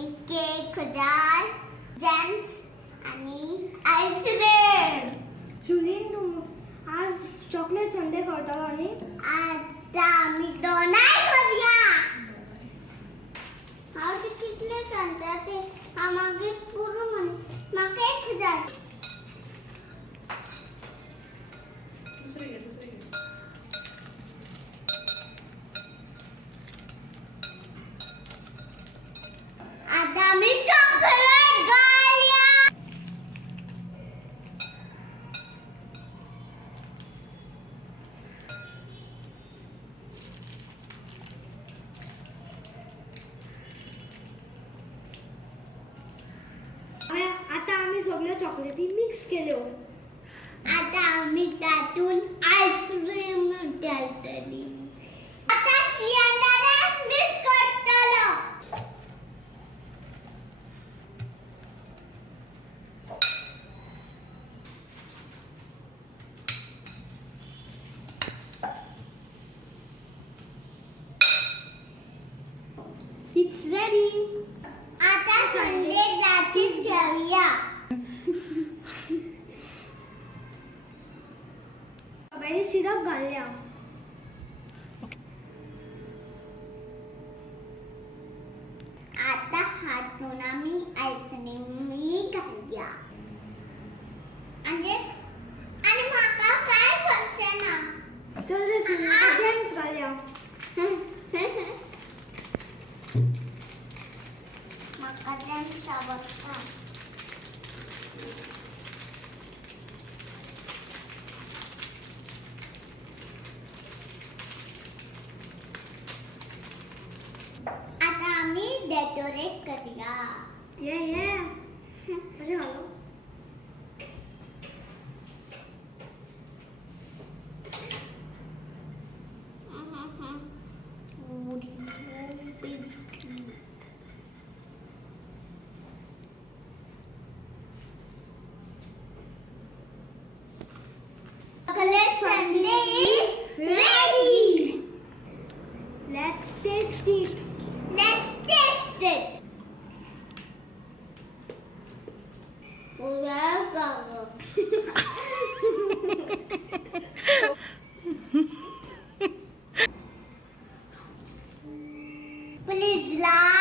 आणि केक जार जॅम्स आणि आईस्क्रीम. शुलिन तू आज चॉकलेट संडे करता आणि आता आम्ही तो नाही करूया. हाव ते कितले सांगता ते आम्हागे पूर्ण म्हणे माका 1000. आता आम्ही चॉकलेट घालूया. आता आम्ही सगळे चॉकलेटी मिक्स केल्यो. आता आम्ही त्यातून आईस्क्रीम घालतली. आता श्रियान दादा मिक्स करतलो. It's ready. आता संडे ग्लासेस घेऊया. स्ट्रॉबेरी सिरप घालया. आता हातून आम्ही आईस्क्रीम घालूया. आणि माका काय पसना. चल रे शुलिन जॅम्स घालया. माका जॅम्स आवडता. आता आम्ही डेकोरेट करूया. ये अरे hello. Oreo Biscuits. Chocolate sundae is ready. Let's taste it. Let's taste it. Please like.